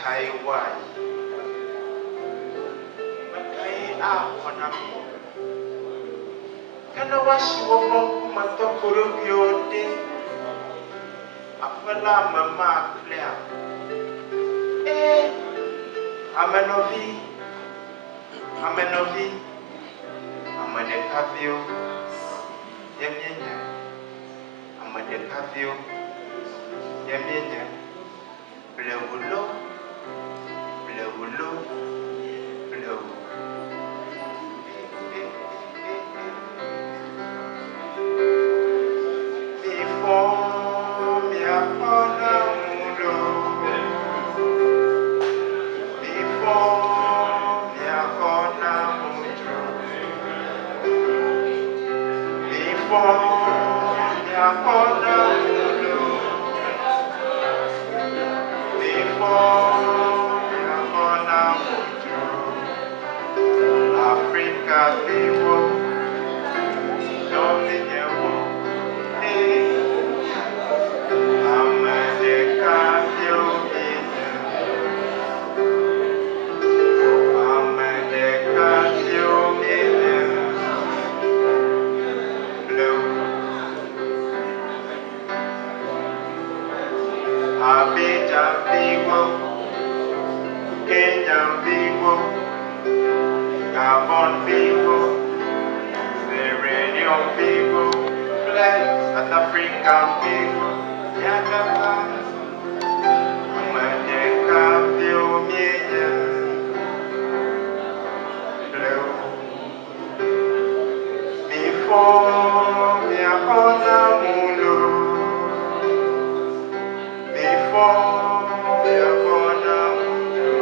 Kaiwai. Makai Aponami. Kanawashi Wobon Matokoro Biode. Apala Mama Claire. Amenovi. Amadekavio. Yemienya. Amadekavio. Yemienya. Blewulo. Kenyan people, Gabon people, Serenian people, Black South African people, Yakata, Amadeka, Biomia, Blue. Before the Akona Mulu, before the Akona Mulu,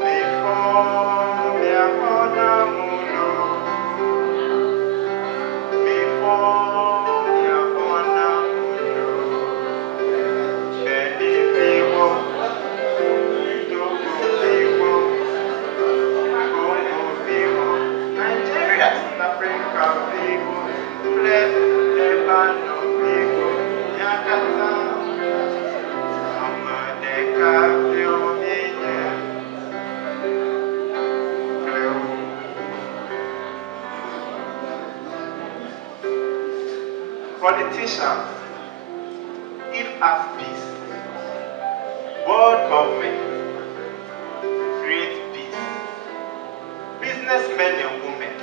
before the Akona Mulu, before the Akona Mulu, Benny people, Togo people, Congo people, Nigeria, South Africa people, bless the band of people, Yakata, Amadeka, Biomia, Blue. Politicians, give us peace. World government, create peace. Businessmen and women,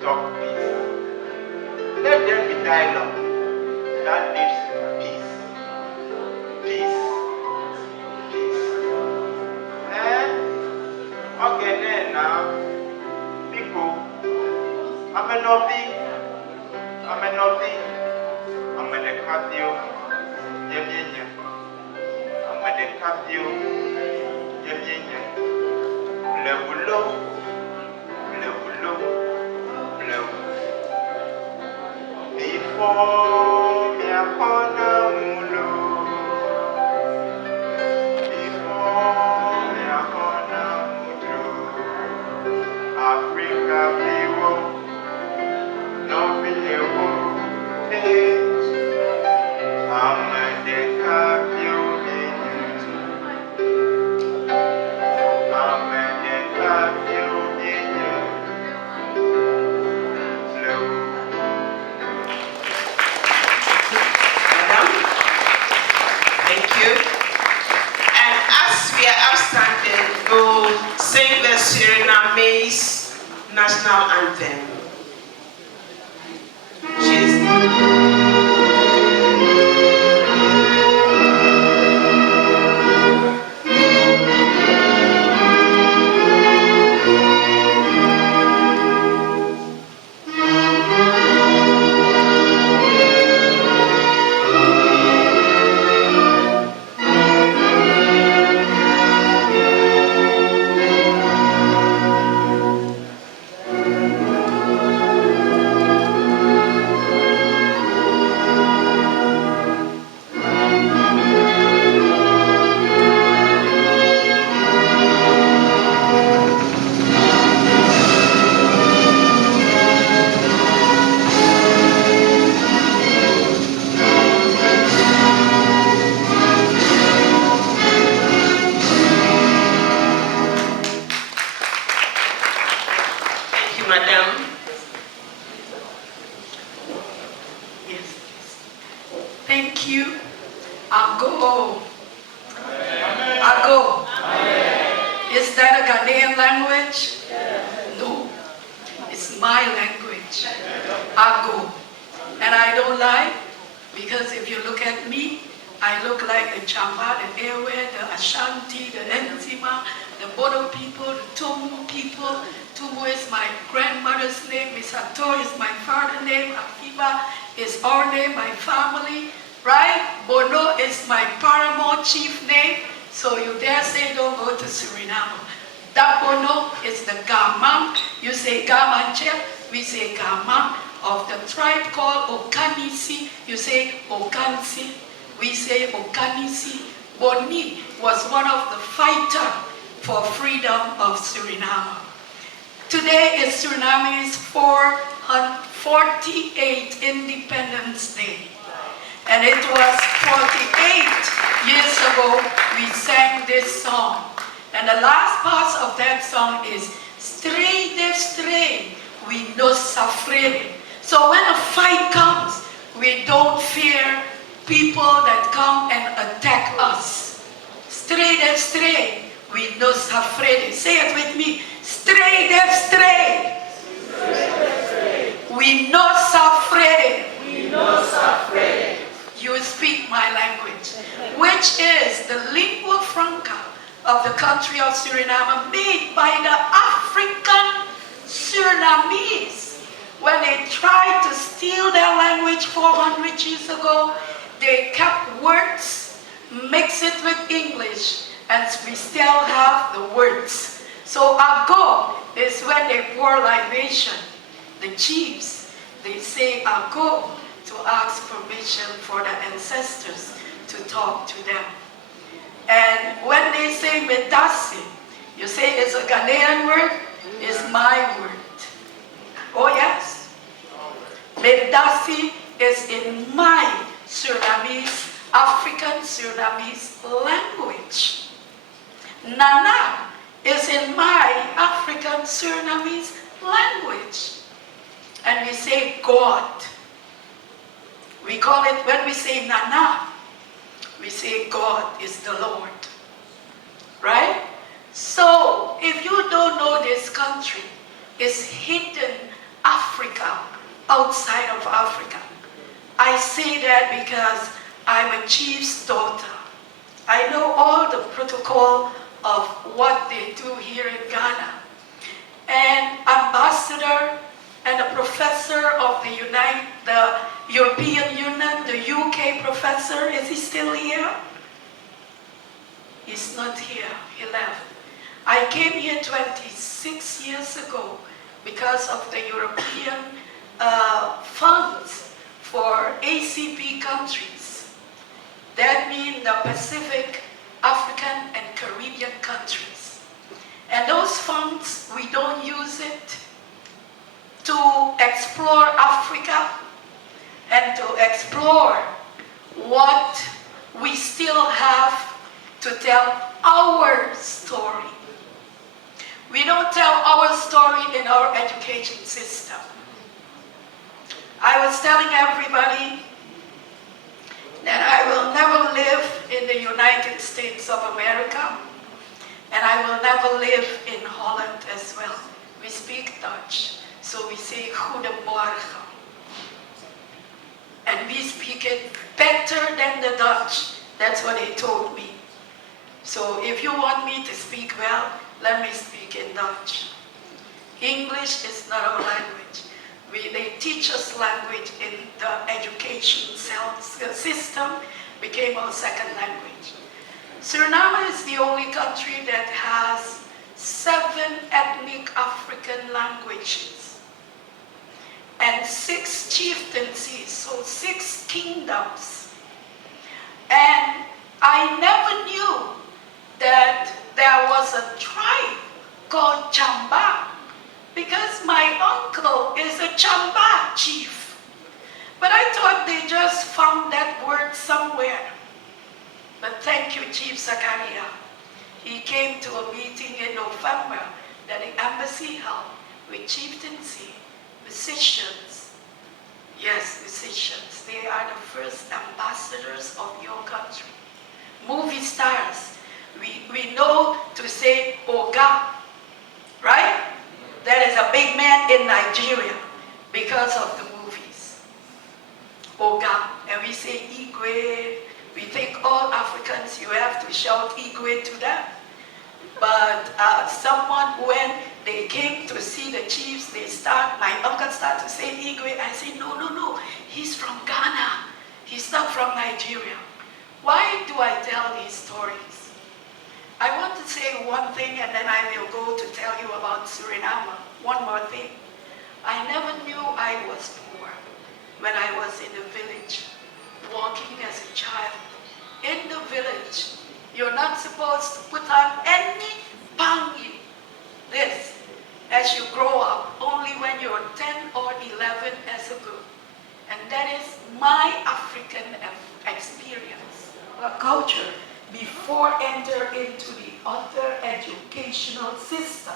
talk peace. Let there be dialogue that leads to peace. Peace. Peace. Okay, then now, people, Amenovi, Amadekavio, Yemienya, Amadekavio, Yemienya, Blewulo, Blew. Before me upon a mulo, before me upon a mulo, Africa vivo, no vivo, Amadekavio, Amadekavio, Blue. Madam, thank you. And as we are outstanding, we'll sing the Surinamese national anthem. She's Ago. Ago. Is that a Ghanaian language? No. It's my language. Ago. And I don't lie, because if you look at me, I look like the Chamba, the Ewe, the Ashanti, the Enzima, the Bodo people, the Tumu people. Tumu is my grandmother's name, Misato is my father's name, Akiba is our name, my family, right? Bono is my paramount chief name, so you dare say don't go to Suriname. That Bono is the Gamam, you say Gamanche, we say Gamam, of the tribe called Okanisi, you say Okansi, we say Okanisi. Boni was one of the fighters for freedom of Suriname. Today is Suriname's 48th Independence Day. And it was 48 years ago we sang this song. And the last part of that song is Stray de stray, we no suffer. So when a fight comes, we don't fear people that come and attack us. Stray de stray, we no suffer. Say it with me. Stray de stray, we no suffer. You speak my language, which is the lingua franca of the country of Suriname, made by the African Surinamese. When they tried to steal their language 400 years ago, they kept words, mix it with English, and we still have the words. So ago is when they pour libation. The chiefs, they say ago to ask permission for the ancestors to talk to them. And when they say medasi, you say it's a Ghanaian word, it's my word. Oh yes. Medasi is in my Surinamese, African Surinamese language. Nana is in my African Surinamese language. And we say God. We call it, when we say Nana, we say God is the Lord. Right? So, if you don't know this country, it's hidden Africa, outside of Africa. I say that because I'm a chief's daughter. I know all the protocol of what they do here in Ghana. And ambassador and a professor of the European Union, the UK professor, is he still here? He's not here, he left. I came here 26 years ago because of the European funds for ACP countries. That means the Pacific, African, and Caribbean countries. And those funds, we don't use it to explore Africa and to explore what we still have to tell our story. We don't tell our story in our education system. I was telling everybody that I will never live in the United States of America, and I will never live in Holland as well. We speak Dutch, so we say Goedemorgen. And we speak it better than the Dutch. That's what they told me. So if you want me to speak well, let me speak in Dutch. English is not our language. They teach us language in the education system, became our second language. Suriname is the only country that has 7 ethnic African languages and 6 chieftaincies, so 6 kingdoms. And I never knew that there was a tribe called Chamba, because my uncle is a Chamba chief. But I thought they just found that word somewhere. But thank you, Chief Zakaria. He came to a meeting in November that the embassy held with chieftaincy, musicians. Yes, musicians. They are the first ambassadors of your country. Oga, right? That is a big man in Nigeria because of the movies. Oga, and we say Igwe. We think all Africans, you have to shout Igwe to them. But someone, when they came to see the chiefs, my uncle started to say Igwe. I said, no, he's from Ghana. He's not from Nigeria. Why do I tell these stories? I want to say one thing, and then I will go to tell you about Suriname. One more thing. I never knew I was poor when I was in the village, walking as a child. In the village, you're not supposed to put on any pangi, this, as you grow up, only when you're 10 or 11 as a girl. And that is my African experience, culture, before enter into the other educational system.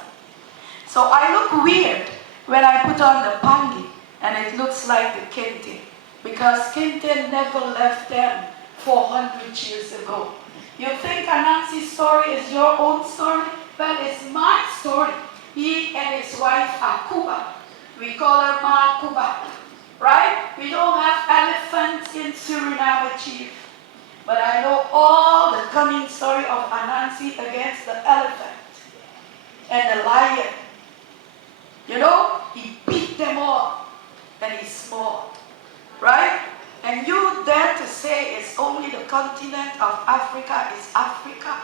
So I look weird when I put on the pangi, and it looks like the kente, because kente never left them 400 years ago. You think Anansi's story is your own story? Well, it's my story. He and his wife are Kuba. We call her Ma Kuba, right? We don't have elephants in Suriname, Chief. But I know all the coming story of Anansi against the elephant and the lion. You know, he beat them all, and he's small, right? And you dare to say it's only the continent of Africa is Africa?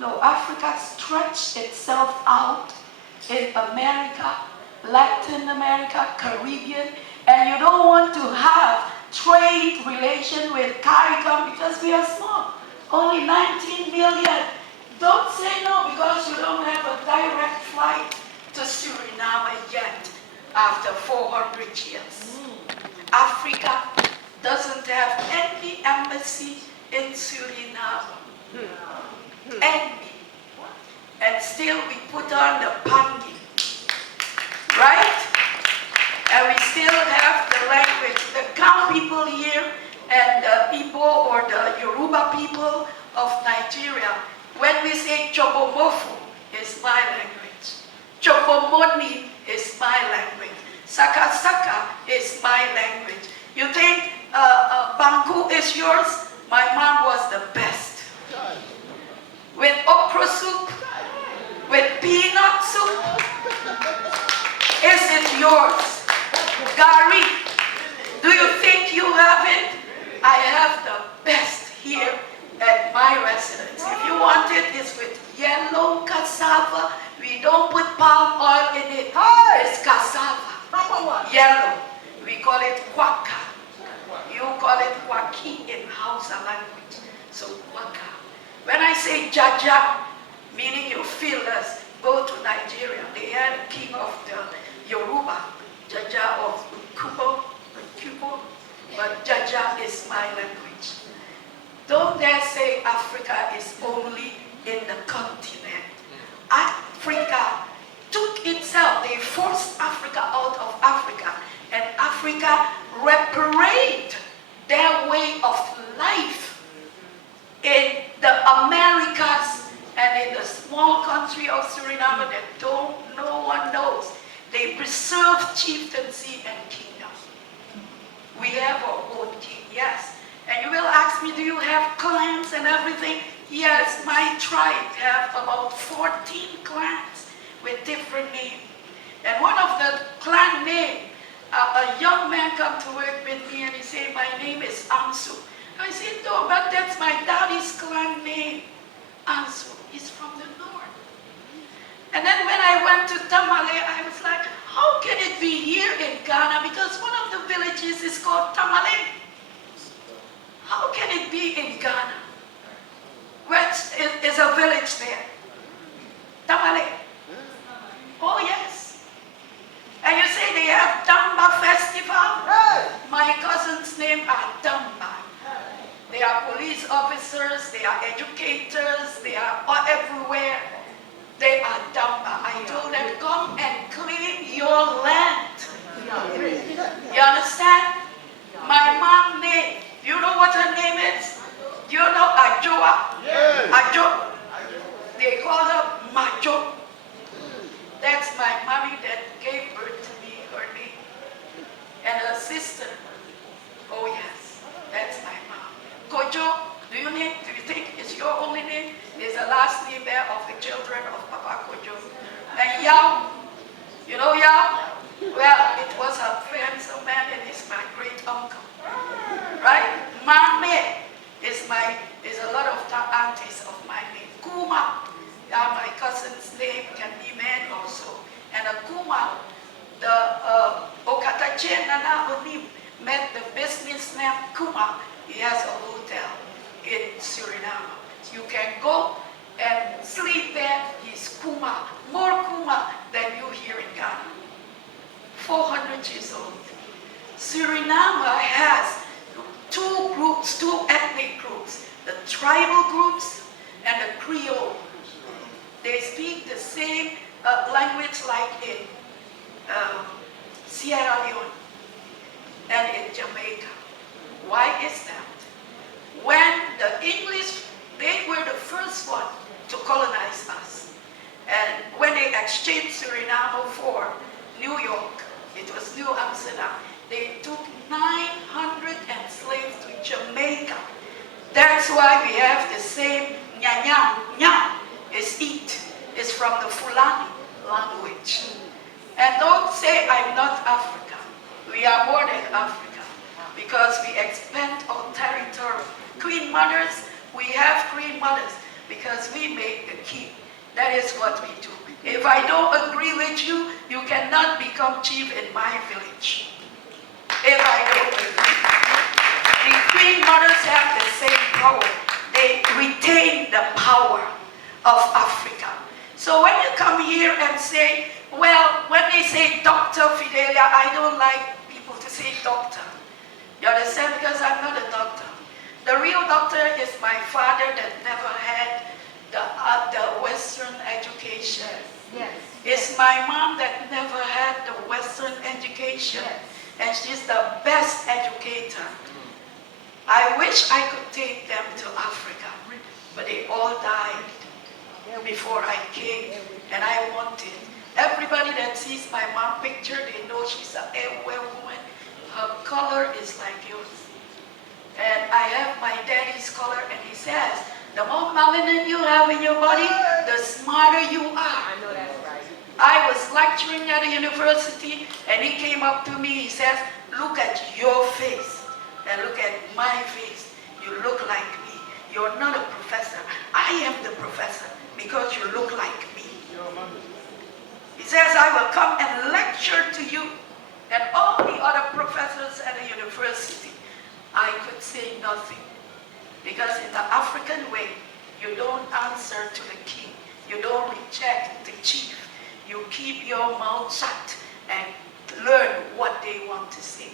No, Africa stretched itself out in America, Latin America, Caribbean, and you don't want to have trade relation with CARICOM because we are small, only 19 million. Don't say no because you don't have a direct flight to Suriname yet after 400 years. Africa doesn't have any embassy in Suriname. Any. And still we put on the pangi, right? And we still have the language. The Kan people here and the Igbo or the Yoruba people of Nigeria, when we say Chobomofu, is my language. Chobomoni is my language. Saka Saka is my language. You think Banku is yours? My mom was the best. With okra soup, with peanut soup, is it yours? Gari, do you think you have it? I have the best here at my residence. If you want it, it's with yellow cassava. We don't put palm oil in it. It's cassava. Yellow. We call it kwaka. You call it kwaki in Hausa language. So kwaka. When I say jaja, meaning you feel us, go to Nigeria. They had a king of the Yoruba, Jaja of Kubo, but Jaja is my language. Don't dare say Africa is only in the continent. Africa took itself, they forced Africa out of Africa, and Africa reparate their way of life in the Americas and in the small country of Suriname that no one knows. They preserve chieftaincy and kingdom. We have our own king, yes. And you will ask me, do you have clans and everything? Yes, my tribe have about 14 clans with different names. And one of the clan name, a young man come to work with me and he said, my name is Amsu. I said, no, but that's my daddy's clan name. Amsu is from the north. And then when I went to Tamale, I was like, how can it be here in Ghana? Because one of the villages is called Tamale. How can it be in Ghana? Where is a village there? Tamale. Oh yes. And you say they have Damba festival? My cousin's name are Damba. They are police officers, they are educators, they are everywhere. They are Damba. I told them, come and claim your land. You understand? My mom's name, you know what her name is? You know Ajoa? Yes. Ajo. They call her Majo. That's my mommy that gave birth to me, her name. And her sister, oh yes, that's my mom. Kojo, do you think it's your only name? Is the last name there of the children of Papa Kojo. And Yao, you know Yao? Well, it was a handsome man and he's my great uncle. Right? Mame is a lot of aunties of my name. Kuma, my cousin's name can be man also. And a Kuma, the Okatache Nana Onim met the businessman Kuma. He has a hotel in Suriname. You can go and sleep there. He's Kuma, more Kuma than you here in Ghana. 400 years old. Suriname has two groups, two ethnic groups, the tribal groups and the Creole. They speak the same language like in Sierra Leone and in Jamaica. Why is that? When the English, they were the first one to colonize us. And when they exchanged Suriname for New York, it was New Amsterdam, they took 900 enslaved to Jamaica. That's why we have the same nyanyam. Nyam is eat. It's from the Fulani language. And don't say I'm not African. We are more than Africa because we expand our territory. Queen mothers, we have queen mothers because we make the king. That is what we do. If I don't agree with you, you cannot become chief in my village. If I don't agree. The queen mothers have the same power. They retain the power of Africa. So when you come here and say, well, when they say Dr. Fidelia, I don't like people to say doctor. You understand? Because I'm not a doctor. The real doctor is my father that never had the Western education. Yes. It's my mom that never had the Western education. Yes. And she's the best educator. I wish I could take them to Africa, but they all died before I came, and I wanted. Everybody that sees my mom picture, they know she's a well woman. Her color is like yours. And I have my daddy's color, and he says, the more melanin you have in your body, the smarter you are. I know that's right. I was lecturing at a university, and he came up to me, he says, look at your face, and look at my face. You look like me. You're not a professor. I am the professor, because you look like me. He says, I will come and lecture to you, and all the other professors at the university. I could say nothing, because in the African way, you don't answer to the king. You don't reject the chief. You keep your mouth shut and learn what they want to say.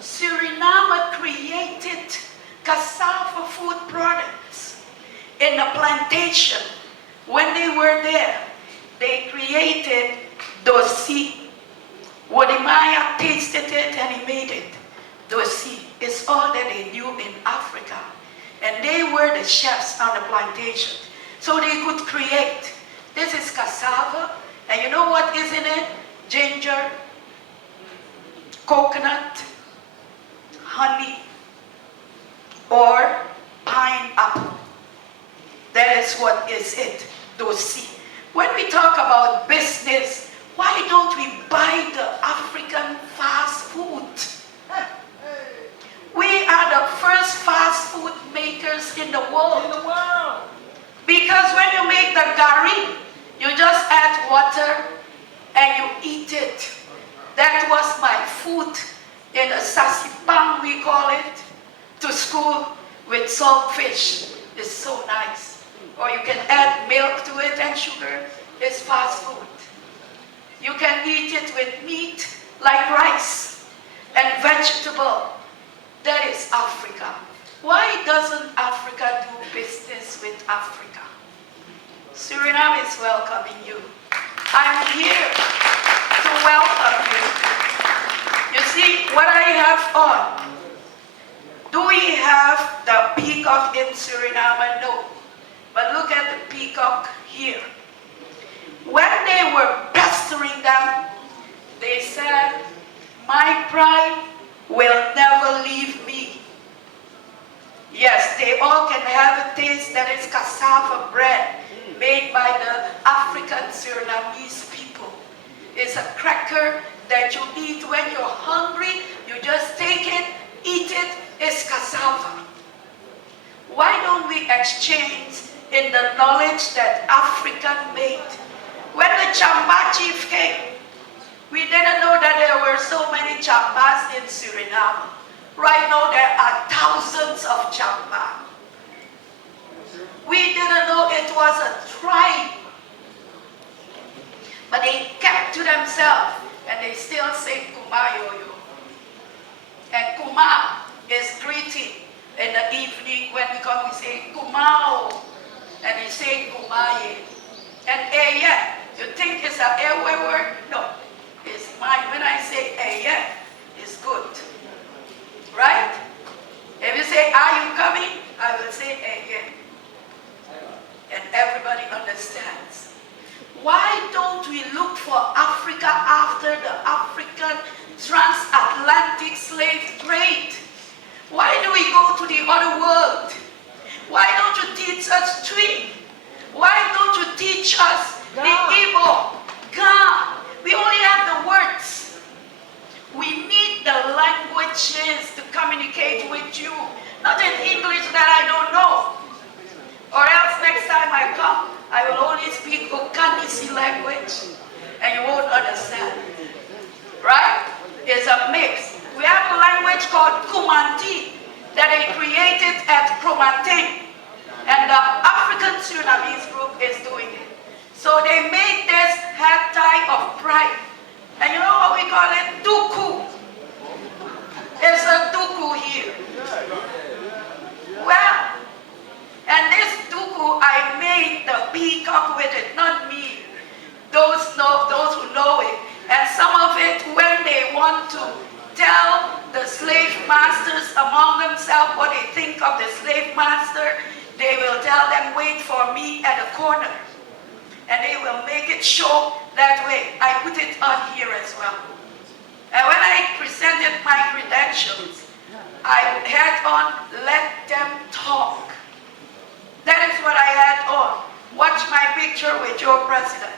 Suriname created cassava food products in the plantation. When they were there, they created dosi. Wodimaya tasted it and he made it. Dosi is all that they knew in Africa. And they were the chefs on the plantation. So they could create. This is cassava. And you know what is in it? Ginger, coconut, honey, or pineapple. That is what is it, dosi. When we talk about business, why don't we buy the African fast food? We are the first fast food makers in the world. Because when you make the gari, you just add water and you eat it. That was my food in a sasipang, we call it, to school with salt fish. It's so nice. Or you can add milk to it and sugar. It's fast food. You can eat it with meat like rice and vegetable. That is Africa. Why doesn't Africa do business with Africa? Suriname is welcoming you. I'm here to welcome you. You see what I have on? Do we have the peacock in Suriname? No. But look at the peacock here. they were pestering them, they said, my pride will never leave me. Yes, they all can have a taste that is cassava bread made by the African Surinamese people. It's a cracker that you eat when you're hungry. You just take it, eat it. It's cassava. Why don't we exchange in the knowledge that African made? When the Chamba chief came, we didn't know that there were so many Chambas in Suriname. Right now there are thousands of Chamba. We didn't know it was a tribe. But they kept to themselves and they still say Kumayoyo. And Kuma is greeting in the evening. When we come, we say Kumao. And they say Kumaye. And Eye, you think it's an Ewe word? No, it's mine. When I say Eye, it's good. Right? If you say, are you coming? I will say Eye. And everybody understands. Why don't we look for Africa after the African transatlantic slave trade? Why do we go to the other world? Why don't you teach us Twi? Why don't you teach us the Igbo, Ga? We only have the words. We need the languages to communicate with you. Not in English that I don't know. Or else next time I come, I will only speak Okanisi language and you won't understand. Right? It's a mix. We have a language called Kumanti that they created at Kromantin. And the African Surinamese group is doing it. So they made this head tie of pride. And you know what we call it? Duku. There's a Duku here. Well, and this Duku, I made the peacock with it, not me. Those who know it. And some of it, when they want to tell the slave masters among themselves what they think of the slave master, they will tell them, wait for me at a corner. And they will make it show that way. I put it on here as well. And when I presented my credentials, I had on, let them talk. That is what I had on. Watch my picture with your president.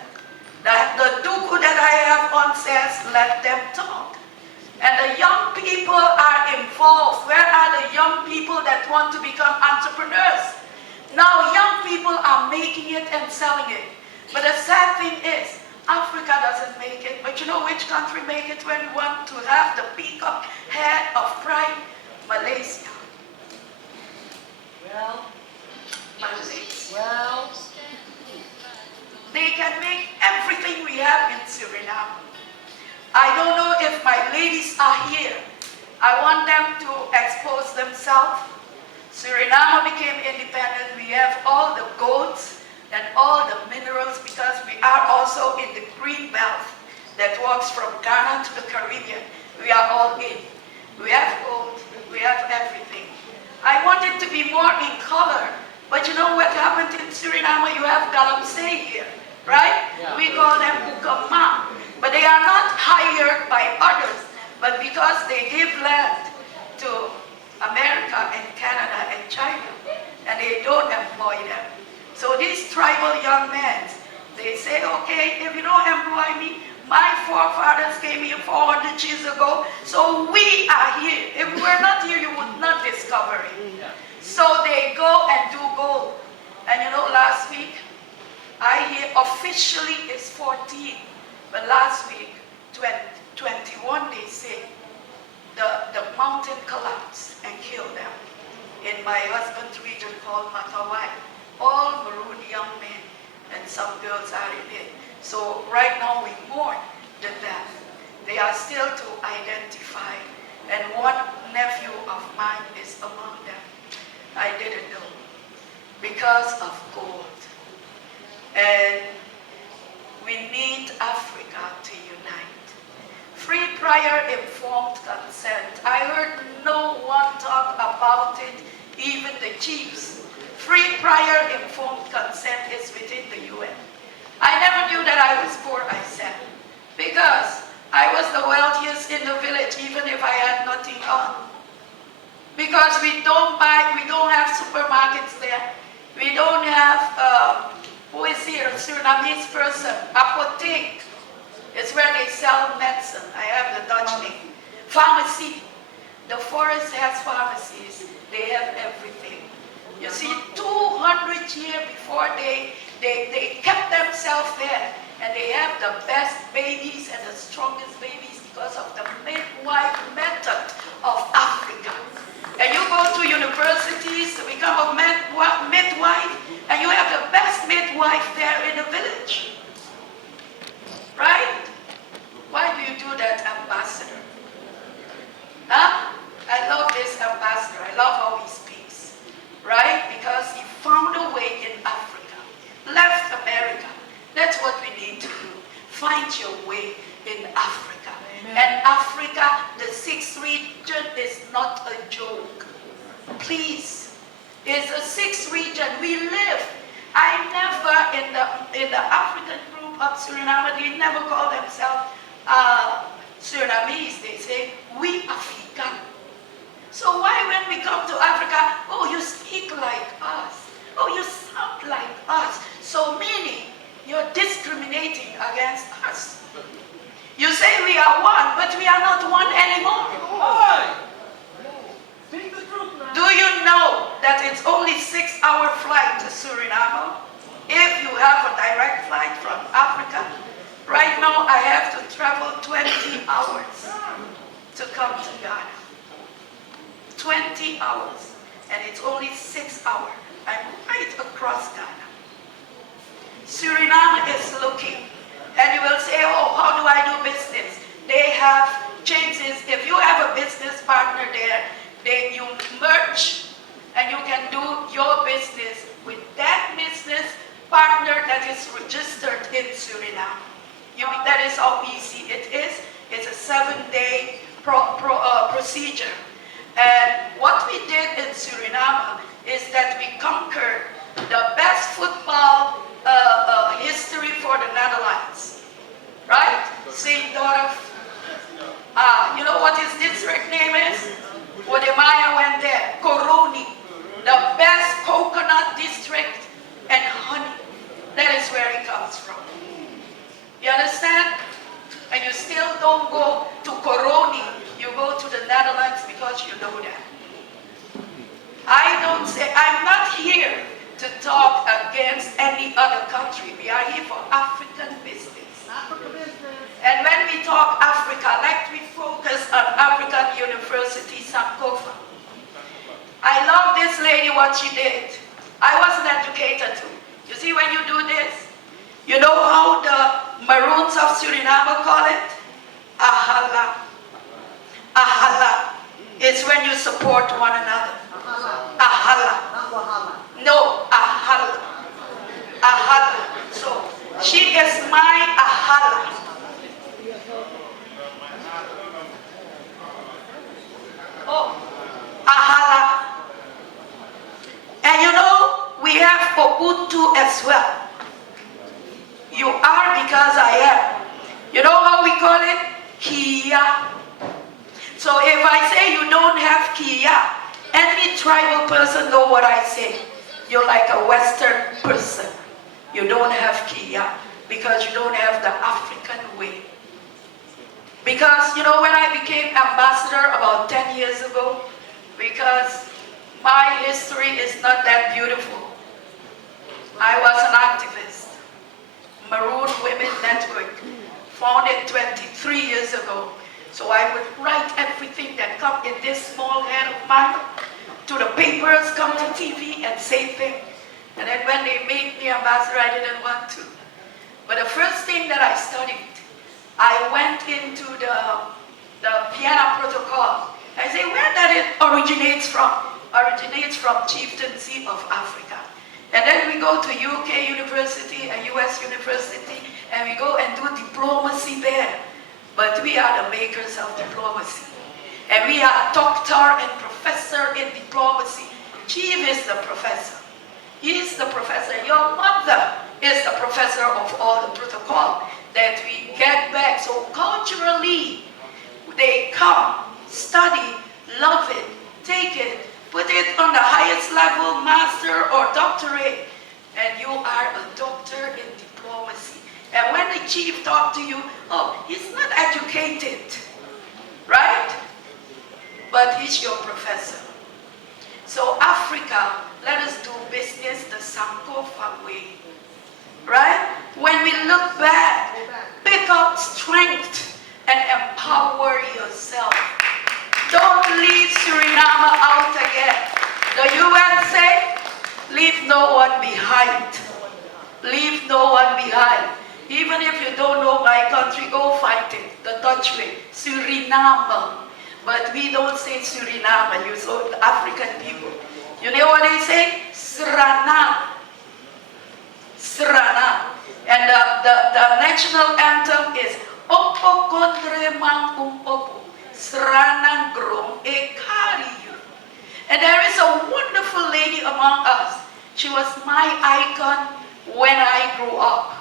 The duku that I have on says, let them talk. And the young people are involved. Where are the young people that want to become entrepreneurs? Now young people are making it and selling it. But the sad thing is, Africa doesn't make it. But you know which country make it when we want to have the peacock head of pride? Malaysia. Well, Malaysia. well, They can make everything we have in Suriname. I don't know if my ladies are here. I want them to expose themselves. Suriname became independent. We have all the goats and all the minerals because we are also in the green belt that walks from Ghana to the Caribbean. We are all in. We have gold. We have everything. I want it to be more in color. But you know what happened in Suriname? You have galamsey here, right? Yeah. We call them ukama. But they are not hired by others, but because they give land to America and Canada and China, and they don't employ them. So these tribal young men, they say, okay, if you don't employ me, my forefathers came here 400 years ago, so we are here. If we were not here, you would not discover it. So they go and do gold. And you know, last week, I hear officially it's 14, but last week, 21, they say, the mountain collapsed and killed them. In my husband's region called Matawai, all maroon young men and some girls are in it. So right now we mourn the death. They are still to identify, and one nephew of mine is among them. I didn't know, because of gold. And we need Africa to unite. Free, prior, informed consent. I heard no one talk about it, even the chiefs. Free, prior, informed consent is within the UN. I never knew that I was poor, I said, because I was the wealthiest in the village, even if I had nothing on. Because we don't have supermarkets there. We don't have, who is here, a Surinamese person, apotheek. It's where they sell medicine. I have the Dutch name. Pharmacy. The forest has pharmacies. They have everything. You see, 200 years before they kept themselves there, and they have the best babies and the strongest babies because of the midwife method of Africa. And you go to universities to become a midwife, and you have the best midwife there in the village. Right? Why do you do that, Ambassador? Huh? I love this ambassador. I love how he speaks. Right? Because he found a way in Africa. Left America. That's what we need to do. Find your way in Africa. Amen. And Africa, the 6th region, is not a joke. Please. It's a 6th region. We live. I never, in the African group of Suriname, they never call themselves Surinamese. They say, we African. So why when we come to Africa, oh, you speak like us. Oh, you sound like us. So meaning, you're discriminating against us. You say we are one, but we are not one anymore. Do you know that it's only 6-hour flight to Suriname? If you have a direct flight from Africa, right now I have to travel 20 hours to come to Ghana. 20 hours, and it's only 6 hours. I'm right across Ghana. Suriname is looking, and you will say, oh, how do I do business? They have changes. If you have a business partner there, you merge, and you can do your business with that business partner that is registered in Suriname. That is how easy it is. It's a 7-day procedure. And what we did in Suriname is that we conquered the best football history for the Netherlands. Right? St. Dorf. You know what his district name is? Wodemaya went there. Koroni. The best coconut district and honey. That is where it comes from. You understand? And you still don't go to Koroni. You go to the Netherlands because you know that. I'm not here to talk against any other country. We are here for African business. And when we talk Africa, like we focus on African University, Sankofa. I love this lady, what she did. I was an educator too. You see when you do this, you know how the Maroons of Suriname call it? Ahala. Ahala. It's when you support one another. Ahala. No, ahala. Ahala. So, she is my ahala. Oh, ahala. And you know, we have Ubuntu as well. You are because I am. You know how we call it? Kia. So if I say you don't have Kia, any tribal person know what I say. You're like a Western person. You don't have Kia because you don't have the African way. Because, you know, when I became ambassador about 10 years ago, because my history is not that beautiful. I was an activist. Maroon Women Network, founded 23 years ago. So I would write everything that comes in this small head of mine to the papers, come to TV and say things. And then when they made me ambassador, I didn't want to. But the first thing that I studied, I went into the Vienna Protocol. I say, where that it originates from? Originates from chieftaincy of Africa. And then we go to UK University and US University, and we go and do diplomacy there. But we are the makers of diplomacy. And we are doctor and professor in diplomacy. Chief is the professor. He is the professor. Your mother is the professor of all the protocol that we get back. So culturally, they come, study, love it, take it, put it on the highest level, master or doctorate, and you are a doctor in diplomacy. And when the chief talks to you, oh, he's not educated, right? But he's your professor. So Africa, let us do business the Sankofa way, right? When we look back, pick up strength and empower yourself. Don't leave Suriname out again. The UN say, leave no one behind. Leave no one behind. Even if you don't know my country, go fight it. The Dutch way, Suriname. But we don't say Suriname, you so African people. You know what they say? Srana. Srana. And the national anthem is Opo kondre mang opo. Srana grom ekariyu. And there is a wonderful lady among us. She was my icon when I grew up.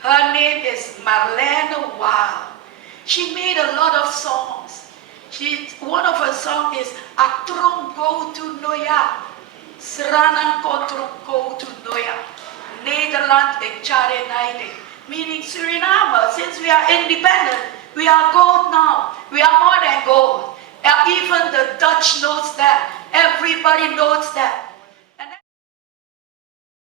Her name is Marlene Waal. She made a lot of songs. One of her songs is Atrom go to Noya. Srana Kotrom go to Noya. Nederland en Chare Naide. Meaning Suriname, since we are independent, we are gold now. We are more than gold. And even the Dutch knows that. Everybody knows that.